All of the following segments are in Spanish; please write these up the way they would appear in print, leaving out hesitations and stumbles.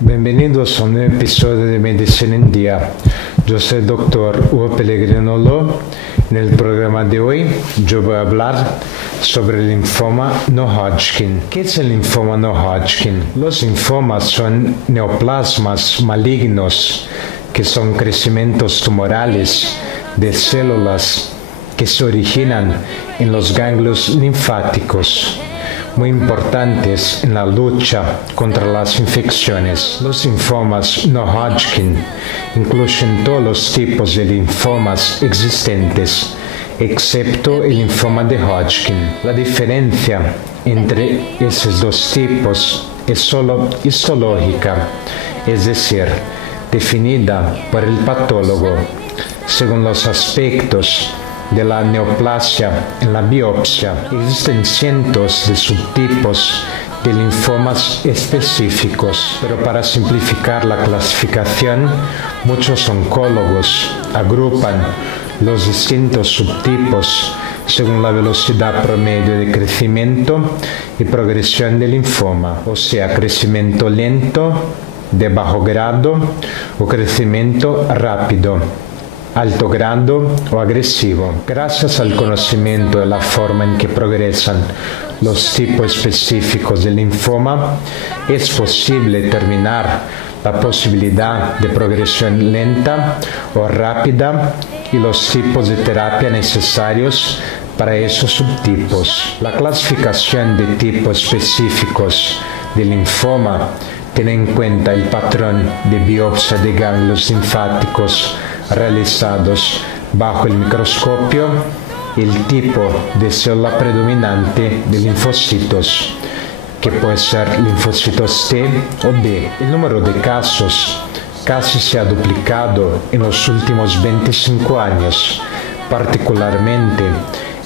Bienvenidos a un nuevo episodio de Medicina en Día. Yo soy el doctor Hugo Pellegrinolo. En el programa de hoy yo voy a hablar sobre el linfoma no Hodgkin. ¿Qué es el linfoma no Hodgkin? Los linfomas son neoplasmas malignos que son crecimientos tumorales de células que se originan en los ganglios linfáticos, muy importantes en la lucha contra las infecciones. Los linfomas no Hodgkin incluyen todos los tipos de linfomas existentes, excepto el linfoma de Hodgkin. La diferencia entre esos dos tipos es solo histológica, es decir, definida por el patólogo según los aspectos de la neoplasia en la biopsia. Existen cientos de subtipos de linfomas específicos, pero para simplificar la clasificación, muchos oncólogos agrupan los distintos subtipos según la velocidad promedio de crecimiento y progresión del linfoma, o sea, crecimiento lento, de bajo grado o crecimiento rápido, alto grado o agresivo. Gracias al conocimiento de la forma en que progresan los tipos específicos de linfoma, es posible determinar la posibilidad de progresión lenta o rápida y los tipos de terapia necesarios para esos subtipos. La clasificación de tipos específicos de linfoma tiene en cuenta el patrón de biopsia de ganglios linfáticos realizados bajo el microscopio, el tipo de célula predominante de linfocitos, que puede ser linfocitos T o B. El número de casos casi se ha duplicado en los últimos 25 años, particularmente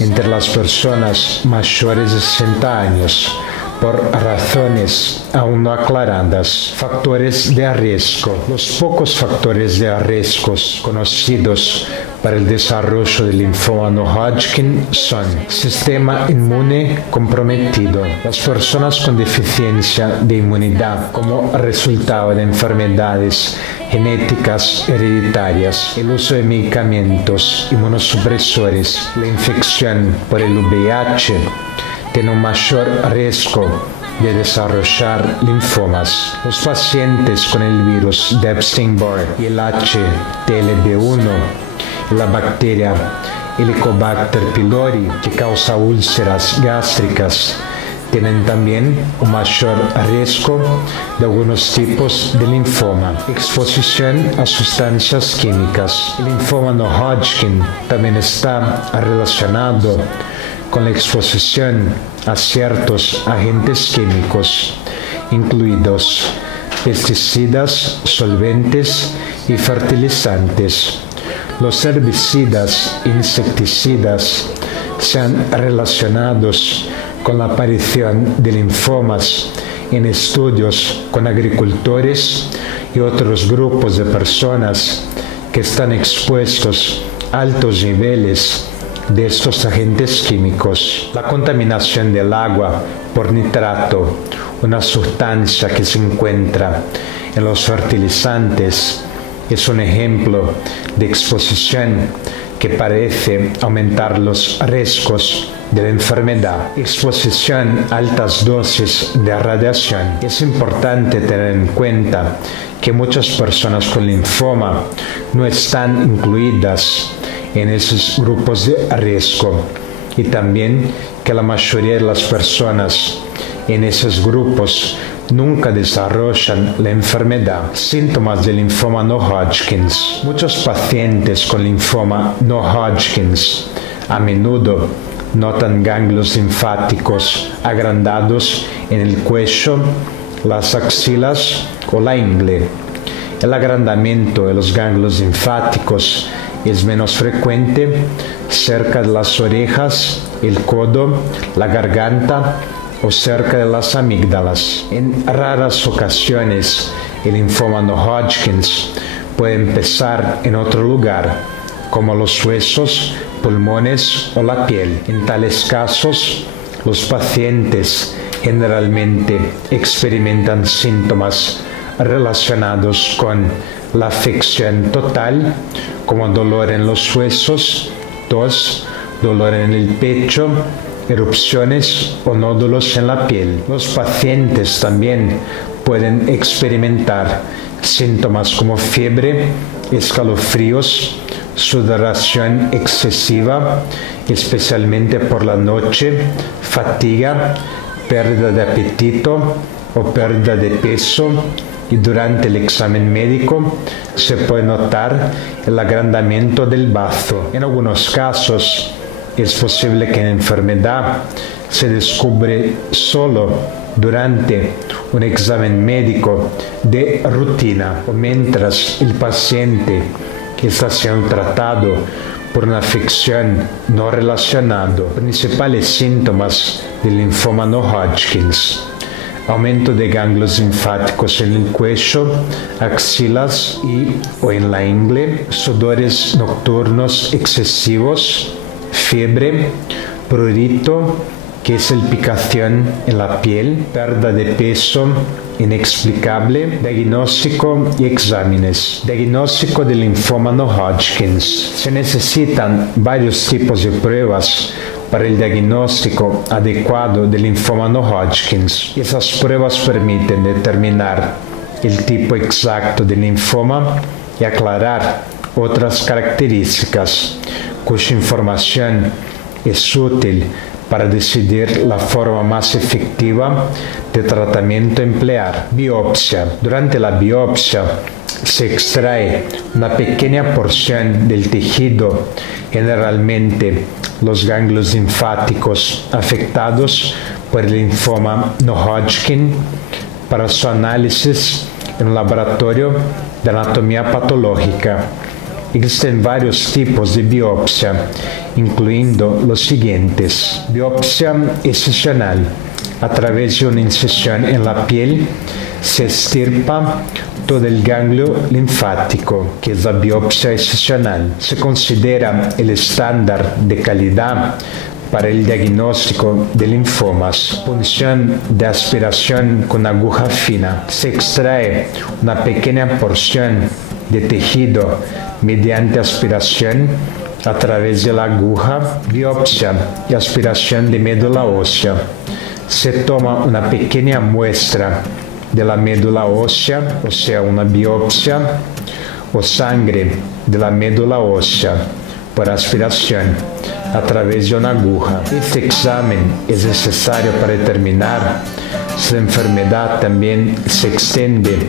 entre las personas mayores de 60 años, por razones aún no aclaradas. Factores de riesgo. Los pocos factores de riesgo conocidos para el desarrollo del linfoma no Hodgkin son: sistema inmune comprometido, las personas con deficiencia de inmunidad como resultado de enfermedades genéticas hereditarias, el uso de medicamentos inmunosupresores, la infección por el VIH, tiene un mayor riesgo de desarrollar linfomas. Los pacientes con el virus de Epstein-Barr y el HTLV1 y la bacteria Helicobacter pylori, que causa úlceras gástricas, tienen también un mayor riesgo de algunos tipos de linfoma. Exposición a sustancias químicas. El linfoma no Hodgkin también está relacionado con la exposición a ciertos agentes químicos, incluidos pesticidas, solventes y fertilizantes. Los herbicidas e insecticidas se han relacionado con la aparición de linfomas en estudios con agricultores y otros grupos de personas que están expuestos a altos niveles de estos agentes químicos. La contaminación del agua por nitrato, una sustancia que se encuentra en los fertilizantes, es un ejemplo de exposición que parece aumentar los riesgos de la enfermedad. Exposición a altas dosis de radiación. Es importante tener en cuenta que muchas personas con linfoma no están incluidas en esos grupos de riesgo, y también que la mayoría de las personas en esos grupos nunca desarrollan la enfermedad. Síntomas del linfoma no Hodgkin. Muchos pacientes con linfoma no Hodgkin a menudo notan ganglios linfáticos agrandados en el cuello, las axilas o la ingle. El agrandamiento de los ganglios linfáticos es menos frecuente cerca de las orejas, el codo, la garganta o cerca de las amígdalas. En raras ocasiones, el linfoma no Hodgkin puede empezar en otro lugar, como los huesos, pulmones o la piel. En tales casos, los pacientes generalmente experimentan síntomas relacionados con la afección total, como dolor en los huesos, tos, dolor en el pecho, erupciones o nódulos en la piel. Los pacientes también pueden experimentar síntomas como fiebre, escalofríos, sudoración excesiva, especialmente por la noche, fatiga, pérdida de apetito o pérdida de peso, y durante el examen médico se puede notar el agrandamiento del bazo. En algunos casos es posible que la enfermedad se descubre solo durante un examen médico de rutina o mientras el paciente está siendo tratado por una afección no relacionada. Principales síntomas del linfoma no Hodgkins: aumento de ganglios linfáticos en el cuello, axilas y o en la ingle, sudores nocturnos excesivos, fiebre, prurito, que es picazón en la piel, pérdida de peso inexplicable, diagnóstico y exámenes. Diagnóstico del linfoma no Hodgkins. Se necesitan varios tipos de pruebas para el diagnóstico adecuado del linfoma no Hodgkins. Esas pruebas permiten determinar el tipo exacto del linfoma y aclarar otras características cuya información es útil para decidir la forma más efectiva de tratamiento a emplear. Biopsia. Durante la biopsia se extrae una pequeña porción del tejido, generalmente los ganglios linfáticos afectados por el linfoma no Hodgkin, para su análisis en un laboratorio de anatomía patológica. Existen varios tipos de biopsia, incluyendo los siguientes: biopsia excisional. A través de una incisión en la piel se extirpa todo el ganglio linfático, que es la biopsia excisional. Se considera el estándar de calidad para el diagnóstico de linfomas. Punción de aspiración con aguja fina. Se extrae una pequeña porción de tejido mediante aspiración a través de la aguja. Biopsia y aspiración de médula ósea. Se toma una pequeña muestra de la médula ósea, o sea, una biopsia, o sangre de la médula ósea por aspiración a través de una aguja. Este examen es necesario para determinar si la enfermedad también se extiende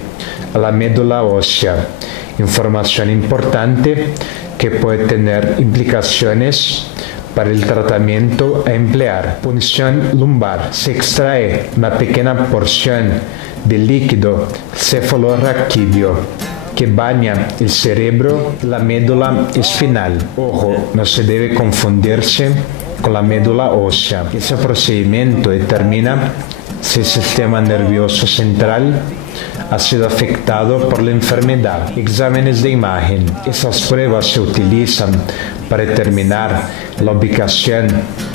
a la médula ósea. Información importante que puede tener implicaciones para el tratamiento a emplear. Punción lumbar. Se extrae una pequeña porción de líquido cefalorraquídeo que baña el cerebro y la médula espinal. Ojo, no se debe confundirse con la médula ósea. Ese procedimiento determina si el sistema nervioso central ha sido afectado por la enfermedad. Exámenes de imagen. Esas pruebas se utilizan para determinar la ubicación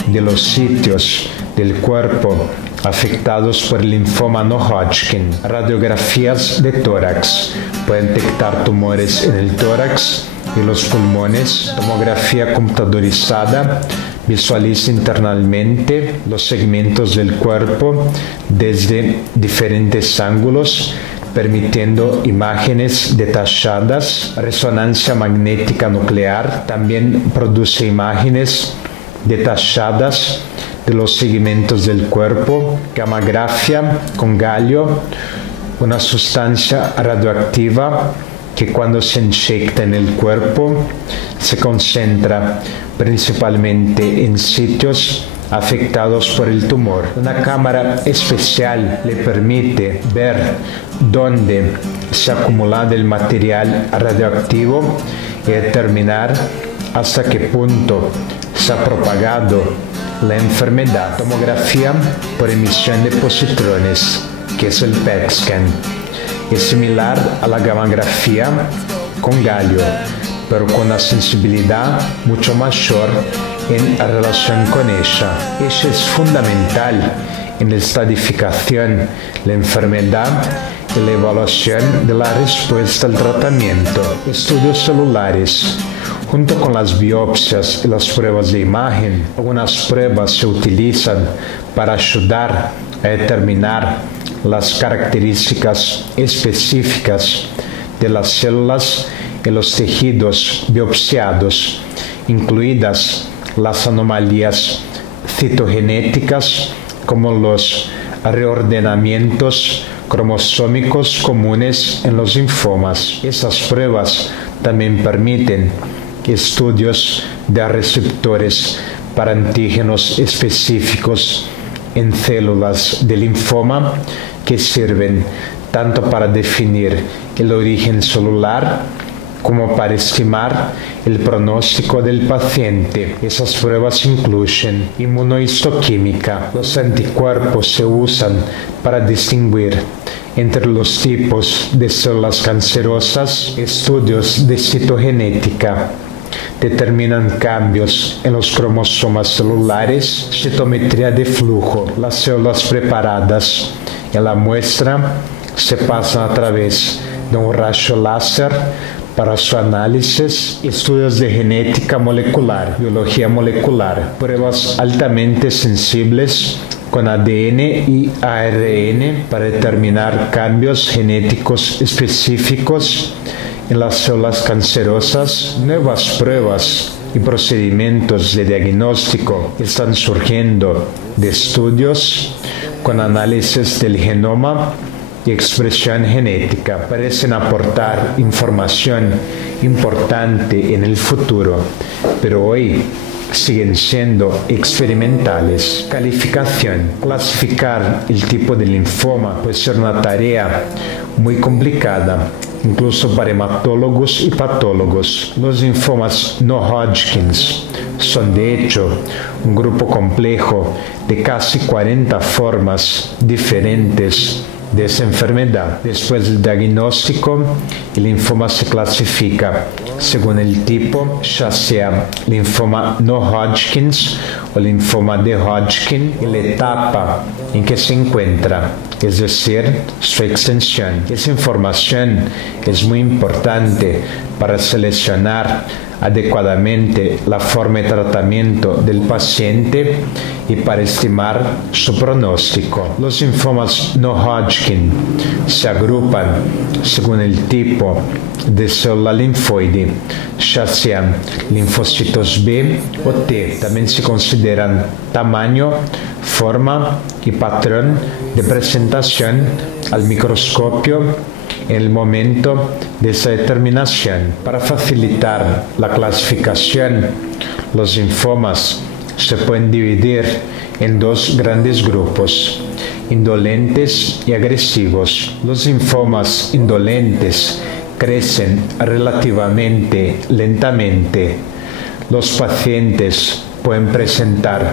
de los sitios del cuerpo afectados por el linfoma no Hodgkin. Radiografías de tórax. Pueden detectar tumores en el tórax y los pulmones. Tomografía computadorizada visualiza internamente los segmentos del cuerpo desde diferentes ángulos, permitiendo imágenes detalladas. Resonancia magnética nuclear también produce imágenes detalladas de los segmentos del cuerpo. Gammagrafía con galio, una sustancia radioactiva que cuando se inyecta en el cuerpo se concentra principalmente en sitios afectados por el tumor. Una cámara especial le permite ver dónde se ha acumulado el material radioactivo y determinar hasta qué punto se ha propagado la enfermedad. Tomografía por emisión de positrones, que es el PET scan. Es similar a la gammagrafía con galio, pero con una sensibilidad mucho mayor en relación con ella. Eso es fundamental en la estadificación de la enfermedad y la evaluación de la respuesta al tratamiento. Estudios celulares. Junto con las biopsias y las pruebas de imagen, algunas pruebas se utilizan para ayudar a determinar las características específicas de las células y los tejidos biopsiados, incluidas las anomalías citogenéticas como los reordenamientos cromosómicos comunes en los linfomas. Esas pruebas también permiten estudios de receptores para antígenos específicos en células de linfoma que sirven tanto para definir el origen celular como para estimar el pronóstico del paciente. Esas pruebas incluyen inmunohistoquímica. Los anticuerpos se usan para distinguir entre los tipos de células cancerosas. Estudios de citogenética determinan cambios en los cromosomas celulares. Citometría de flujo. Las células preparadas en la muestra se pasan a través de un rayo láser para su análisis. Estudios de genética molecular, biología molecular, pruebas altamente sensibles con ADN y ARN para determinar cambios genéticos específicos en las células cancerosas. Nuevas pruebas y procedimientos de diagnóstico están surgiendo de estudios con análisis del genoma y expresión genética. Parecen aportar información importante en el futuro, pero hoy siguen siendo experimentales. Calificación. Clasificar el tipo de linfoma puede ser una tarea muy complicada, incluso para hematólogos y patólogos. Los linfomas no Hodgkins son de hecho un grupo complejo de casi 40 formas diferentes de esa enfermedad. Después del diagnóstico, el linfoma se clasifica según el tipo, ya sea linfoma no Hodgkins o linfoma de Hodgkin, y la etapa en que se encuentra, es decir, su extensión. Esa información es muy importante para seleccionar adecuadamente la forma de tratamiento del paciente y para estimar su pronóstico. Los linfomas no Hodgkin se agrupan según el tipo de célula linfoide, ya sean linfocitos B o T. También se consideran tamaño, forma y patrón de presentación al microscopio en el momento de esa determinación. Para facilitar la clasificación, los linfomas se pueden dividir en dos grandes grupos: indolentes y agresivos. Los linfomas indolentes crecen relativamente lentamente. Los pacientes pueden presentar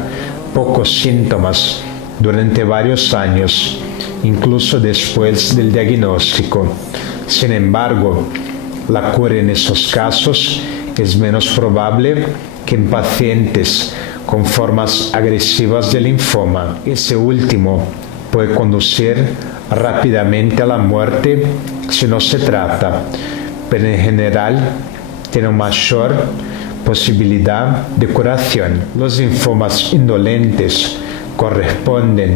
pocos síntomas durante varios años, incluso después del diagnóstico. Sin embargo, la cura en esos casos es menos probable que en pacientes con formas agresivas de linfoma. Ese último puede conducir rápidamente a la muerte si no se trata, pero en general tiene una mayor posibilidad de curación. Los linfomas indolentes corresponden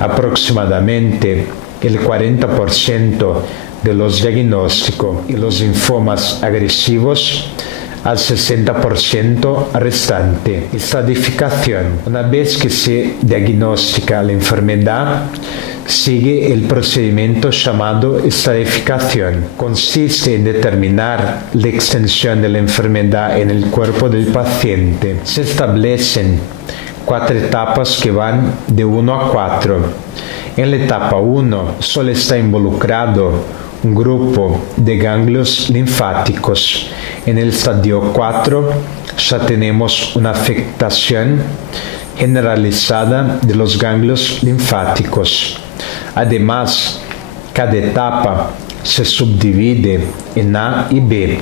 aproximadamente el 40% de los diagnósticos y los linfomas agresivos al 60% restante. Estratificación. Una vez que se diagnostica la enfermedad, sigue el procedimiento llamado estratificación. Consiste en determinar la extensión de la enfermedad en el cuerpo del paciente. Se establecen 4 etapas que van de 1 a 4. En la etapa 1 solo está involucrado un grupo de ganglios linfáticos. En el estadio 4 ya tenemos una afectación generalizada de los ganglios linfáticos. Además, cada etapa se subdivide en A y B.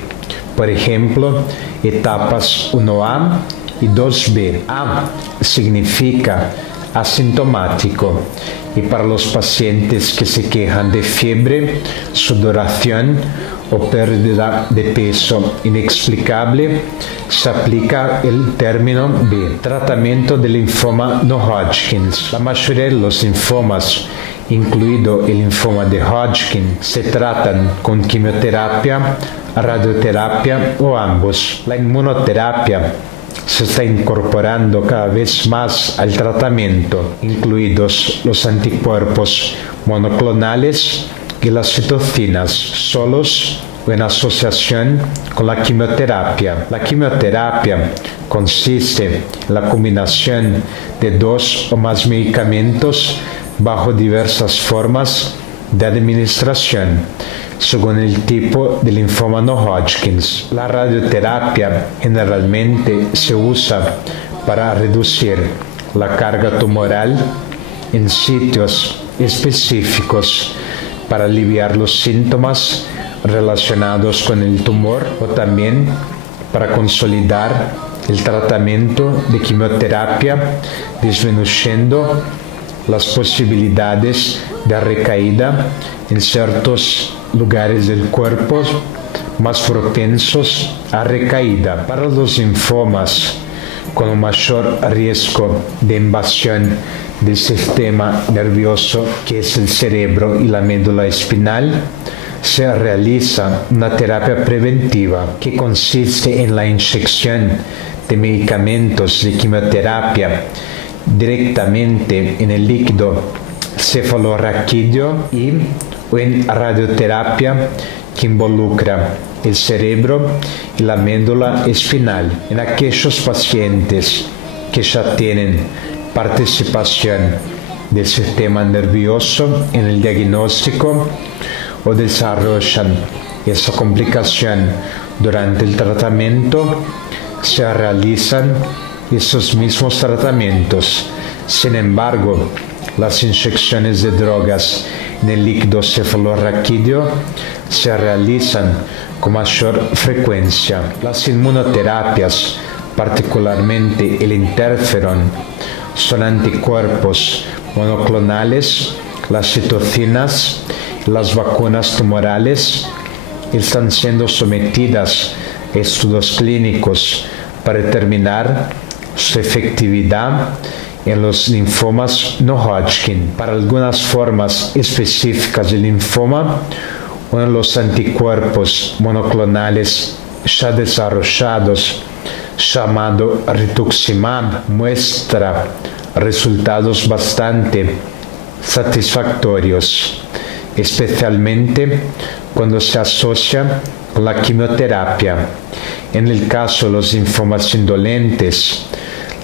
Por ejemplo, etapas 1A y 2B. A significa asintomático y para los pacientes que se quejan de fiebre, sudoración o pérdida de peso inexplicable, se aplica el término B, tratamiento del linfoma no Hodgkin. La mayoría de los linfomas, incluido el linfoma de Hodgkin, se tratan con quimioterapia, radioterapia o ambos. La inmunoterapia se está incorporando cada vez más al tratamiento, incluidos los anticuerpos monoclonales y las citocinas, solos o en asociación con la quimioterapia. La quimioterapia consiste en la combinación de 2 o más medicamentos bajo diversas formas de administración, según el tipo de linfoma no Hodgkin. La radioterapia generalmente se usa para reducir la carga tumoral en sitios específicos, para aliviar los síntomas relacionados con el tumor o también para consolidar el tratamiento de quimioterapia, disminuyendo las posibilidades de recaída en ciertos lugares del cuerpo más propensos a recaída. Para los linfomas con un mayor riesgo de invasión del sistema nervioso, que es el cerebro y la médula espinal, se realiza una terapia preventiva que consiste en la inyección de medicamentos de quimioterapia directamente en el líquido cefalorraquídeo o en radioterapia que involucra el cerebro y la médula espinal. En aquellos pacientes que ya tienen participación del sistema nervioso en el diagnóstico o desarrollan esa complicación durante el tratamiento, se realizan esos mismos tratamientos. Sin embargo, las inyecciones de drogas en el líquido cefalorraquídeo se realizan con mayor frecuencia. Las inmunoterapias, particularmente el interferón, son anticuerpos monoclonales, las citocinas, las vacunas tumorales están siendo sometidas a estudios clínicos para determinar su efectividad en los linfomas no Hodgkin. Para algunas formas específicas de linfoma o en los anticuerpos monoclonales ya desarrollados, llamado rituximab, muestra resultados bastante satisfactorios, especialmente cuando se asocia con la quimioterapia. En el caso de los linfomas indolentes,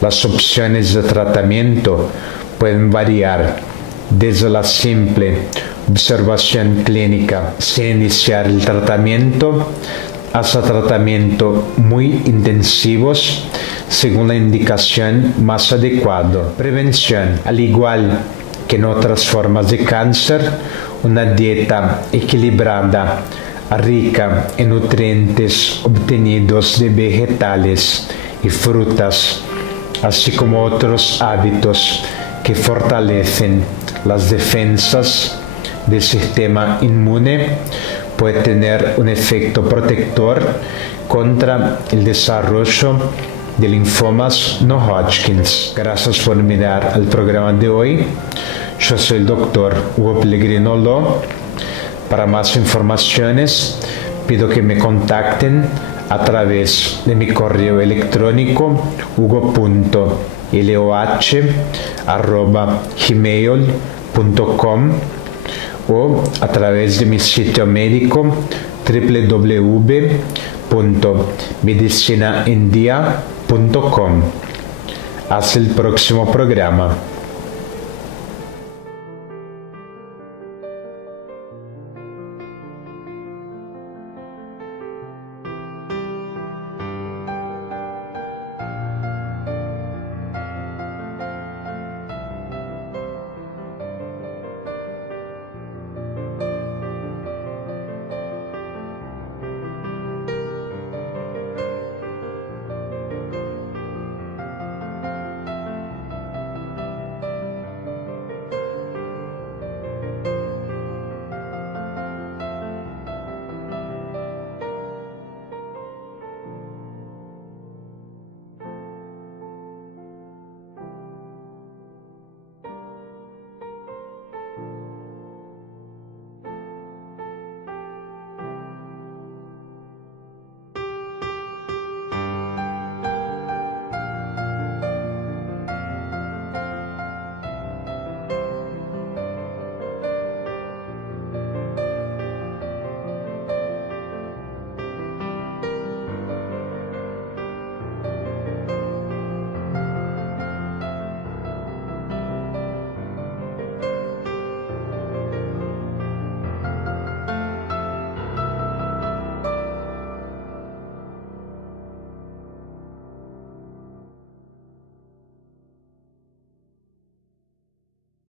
las opciones de tratamiento pueden variar desde la simple observación clínica sin iniciar el tratamiento hasta tratamiento muy intensivos según la indicación más adecuada. Prevención. Al igual que en otras formas de cáncer, una dieta equilibrada, rica en nutrientes obtenidos de vegetales y frutas, así como otros hábitos que fortalecen las defensas del sistema inmune, puede tener un efecto protector contra el desarrollo de linfomas no Hodgkin. Gracias por mirar el programa de hoy. Yo soy el doctor Hugo Pellegrino Lo. Para más informaciones, pido que me contacten a través de mi correo electrónico hugo.loh@gmail.com o a través de mi sitio médico www.medicinaendia.com. Hasta el próximo programa.